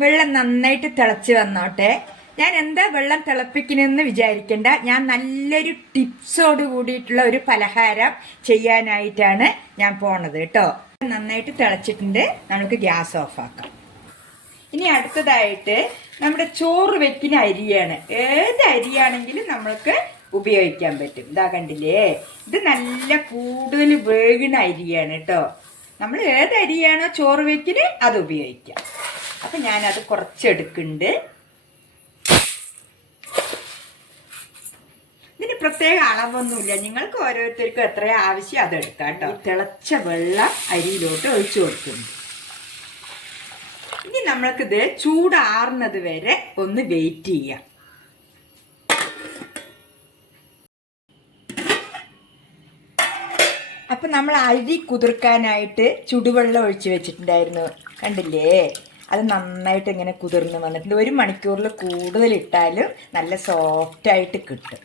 വെള്ളം നന്നായിട്ട് തിളച്ച് വന്നോട്ടെ. ഞാൻ എന്താ വെള്ളം തിളപ്പിക്കണമെന്ന് വിചാരിക്കണ്ട. ഞാൻ നല്ലൊരു ടിപ്സോട് കൂടിയിട്ടുള്ള ഒരു പലഹാരം ചെയ്യാനായിട്ടാണ് ഞാൻ പോണത് കേട്ടോ. നന്നായിട്ട് തിളച്ചിട്ടുണ്ട്. നമുക്ക് ഗ്യാസ് ഓഫ് ആക്കാം ഇനി അടുത്തതായിട്ട് നമ്മുടെ ചോറ് വെക്കുന്ന അരിയാണ്. ഏത് അരിയാണെങ്കിലും നമ്മൾക്ക് ഉപയോഗിക്കാൻ പറ്റും. ഇതാ കണ്ടില്ലേ? ഇത് നല്ല കൂടുതൽ വേകുന്ന അരിയാണ് കേട്ടോ. നമ്മൾ ഏത് അരിയാണോ ചോറ് വെക്കിന് അത് ഉപയോഗിക്കാം. അപ്പം ഞാനത് കുറച്ചെടുക്കുന്നുണ്ട്. ഇതിന് പ്രത്യേക അളവൊന്നുമില്ല. നിങ്ങൾക്ക് ഓരോരുത്തർക്കും എത്രയാ ആവശ്യം അതെടുക്കാം കേട്ടോ. തിളച്ച വെള്ളം അരിയിലോട്ട് ഒഴിച്ചു കൊടുക്കുന്നു ഇനി നമ്മൾക്കിത് ചൂടാറുന്നത് വരെ ഒന്ന് വെയിറ്റ് ചെയ്യാം. അപ്പം നമ്മൾ അരി കുതിർക്കാനായിട്ട് ചുടുവെള്ളം ഒഴിച്ച് വെച്ചിട്ടുണ്ടായിരുന്നു. കണ്ടില്ലേ? അത് നന്നായിട്ട് ഇങ്ങനെ കുതിർന്ന് വന്നിട്ടുണ്ട്. ഒരു മണിക്കൂറിൽ കൂടുതൽ ഇട്ടാലും നല്ല സോഫ്റ്റായിട്ട് കിട്ടും.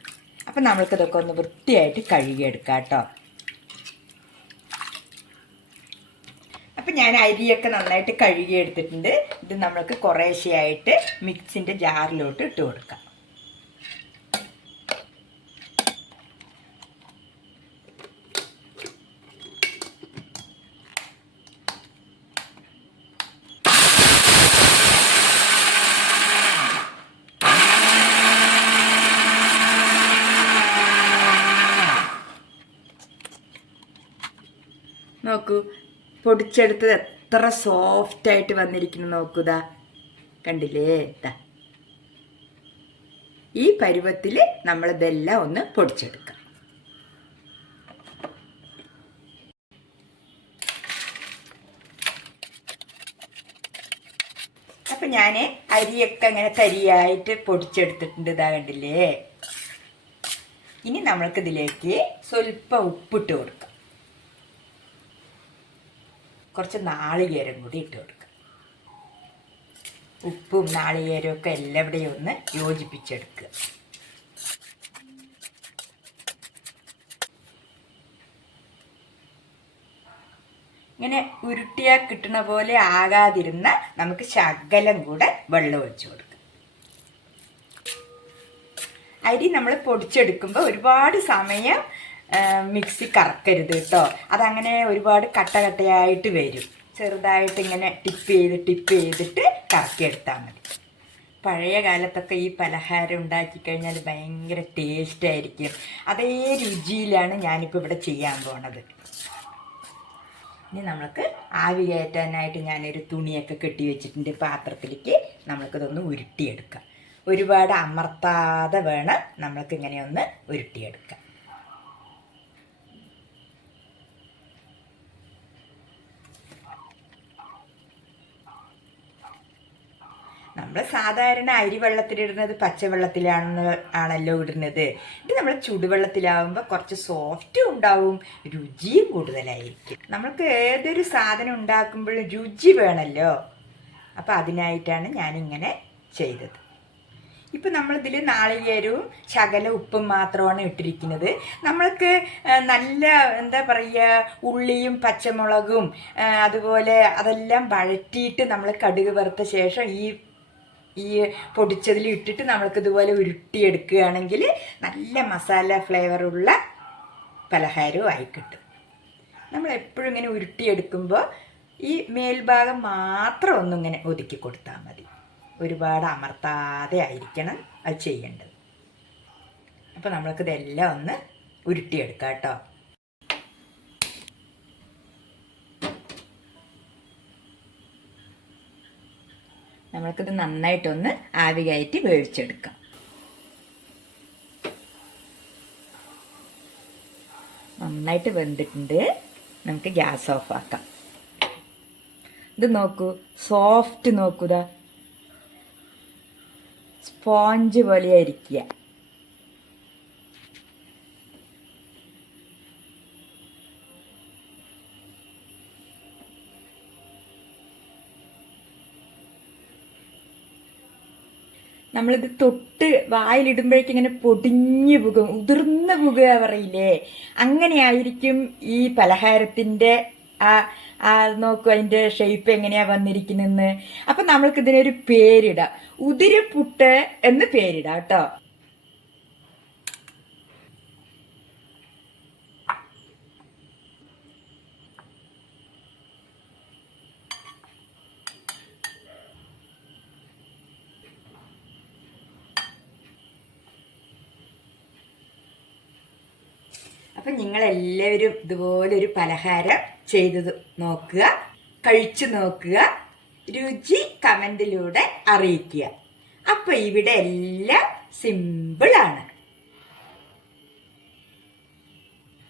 അപ്പം നമ്മൾക്കിതൊക്കെ ഒന്ന് വൃത്തിയായിട്ട് കഴുകിയെടുക്കാം കേട്ടോ. അപ്പം ഞാൻ അരിയൊക്കെ നന്നായിട്ട് കഴുകിയെടുത്തിട്ടുണ്ട്. ഇത് നമ്മൾക്ക് കുറേശ്ശെയായിട്ട് മിക്സിന്റെ ജാറിലോട്ട് ഇട്ട് കൊടുക്കാം. നോക്കൂ. പൊടിച്ചെടുത്തത് എത്ര സോഫ്റ്റ് ആയിട്ട് വന്നിരിക്കുന്നു നോക്കുതാ കണ്ടില്ലേ? ഈ പരുവത്തിൽ നമ്മളിതെല്ലാം ഒന്ന് പൊടിച്ചെടുക്കാം. അപ്പം ഞാൻ അരിയൊക്കെ അങ്ങനെ തരിയായിട്ട് പൊടിച്ചെടുത്തിട്ടുണ്ട് ഇതാ കണ്ടില്ലേ? ഇനി നമ്മൾക്ക് ഇതിലേക്ക് സ്വല്പം ഉപ്പിട്ട് കൊടുക്കാം. കുറച്ച് നാളികേരം കൂടി ഇട്ട് കൊടുക്കുക ഉപ്പും നാളികേരവും ഒക്കെ എല്ലാവിടെയും ഒന്ന് യോജിപ്പിച്ചെടുക്കുക. ഇങ്ങനെ ഉരുട്ടിയാൽ കിട്ടുന്ന പോലെ ആകാതിരുന്ന നമുക്ക് ശകലം കൂടെ വെള്ളം ഒഴിച്ചു കൊടുക്കാം അരി നമ്മൾ പൊടിച്ചെടുക്കുമ്പോൾ ഒരുപാട് സമയം മിക്സി കറക്കരുത് കേട്ടോ അതങ്ങനെ ഒരുപാട് കട്ട കട്ടയായിട്ട് വരും. ചെറുതായിട്ട് ഇങ്ങനെ ടിപ്പ് ചെയ്ത് ടിപ്പ് ചെയ്തിട്ട് കറക്കിയെടുത്താൽ മതി. പഴയ കാലത്തൊക്കെ ഈ പലഹാരം ഉണ്ടാക്കി കഴിഞ്ഞാൽ ഭയങ്കര ടേസ്റ്റ് ആയിരിക്കും. അതേ രുചിയിലാണ് ഞാനിപ്പോൾ ഇവിടെ ചെയ്യാൻ പോണത്. ഇനി നമ്മൾക്ക് ആവി കയറ്റാനായിട്ട് ഞാനൊരു തുണിയൊക്കെ കെട്ടി വെച്ചിട്ടുണ്ട്. പാത്രത്തിലേക്ക് നമ്മൾക്കിതൊന്ന് ഉരുട്ടിയെടുക്കാം. ഒരുപാട് അമർത്താതെ വേണം നമ്മൾക്ക് ഇങ്ങനെ ഒന്ന് ഉരുട്ടിയെടുക്കാം നമ്മൾ സാധാരണ അരി വെള്ളത്തിലിടുന്നത് പച്ചവെള്ളത്തിലാണെന്ന് ആണല്ലോ ഇടുന്നത്. ഇത് നമ്മൾ ചുടുവെള്ളത്തിലാവുമ്പോൾ കുറച്ച് സോഫ്റ്റും ഉണ്ടാവും രുചിയും കൂടുതലായിരിക്കും. നമ്മൾക്ക് ഏതൊരു സാധനം ഉണ്ടാക്കുമ്പോഴും രുചി വേണമല്ലോ അപ്പോൾ അതിനായിട്ടാണ് ഞാനിങ്ങനെ ചെയ്തത്. ഇപ്പം നമ്മളിതിൽ നാളികേരവും ശകല ഉപ്പും മാത്രമാണ് ഇട്ടിരിക്കുന്നത്. നമ്മൾക്ക് നല്ല എന്താ പറയുക ഉള്ളിയും പച്ചമുളകും അതുപോലെ അതെല്ലാം വഴറ്റിയിട്ട് നമ്മൾ കടുക് വറുത്ത ശേഷം ഈ ഈ പൊടിച്ചതിൽ ഇട്ടിട്ട് നമ്മൾക്ക് ഇതുപോലെ ഉരുട്ടിയെടുക്കുകയാണെങ്കിൽ നല്ല മസാല ഫ്ലേവറുള്ള പലഹാരവും ആയി കിട്ടും. നമ്മൾ എപ്പോഴും ഇങ്ങനെ ഉരുട്ടിയെടുക്കുമ്പോൾ ഈ മേൽഭാഗം മാത്രം ഒന്നിങ്ങനെ ഒതുക്കി കൊടുത്താൽ മതി. ഒരുപാട് അമർത്താതെ ആയിരിക്കണം അത് ചെയ്യേണ്ടത്. അപ്പോൾ നമ്മൾക്കിതെല്ലാം ഒന്ന് ഉരുട്ടിയെടുക്കാം കേട്ടോ. നമ്മൾക്കിത് നന്നായിട്ടൊന്ന് ആവി കയറ്റി വേവിച്ചെടുക്കാം. നന്നായിട്ട് വെന്തിട്ടുണ്ട്. നമുക്ക് ഗ്യാസ് ഓഫ് ആക്കാം ഇത് നോക്കൂ സോഫ്റ്റ് നോക്കൂതാ സ്പോഞ്ച് പോലെയായിരിക്കുക നമ്മളിത് തൊട്ട് വായിലിടുമ്പോഴേക്കും ഇങ്ങനെ പൊടിഞ്ഞു പോകും. ഉതിർന്നു പോകുക പറയില്ലേ? അങ്ങനെയായിരിക്കും ഈ പലഹാരത്തിന്റെ ആ ആ നോക്കൂ അതിന്റെ ഷേപ്പ് എങ്ങനെയാ വന്നിരിക്കുന്നതെന്ന്. അപ്പം നമ്മൾക്ക് ഇതിനൊരു പേരിടാം. ഉതിരപ്പുട്ട് എന്ന് പേരിടാം കേട്ടോ. അപ്പം നിങ്ങളെല്ലാവരും ഇതുപോലെ ഒരു പലഹാരം ചെയ്തത് നോക്കുക കഴിച്ചു നോക്കുക രുചി കമന്റിലൂടെ അറിയിക്കുക. അപ്പോൾ ഇവിടെ എല്ലാം സിമ്പിളാണ്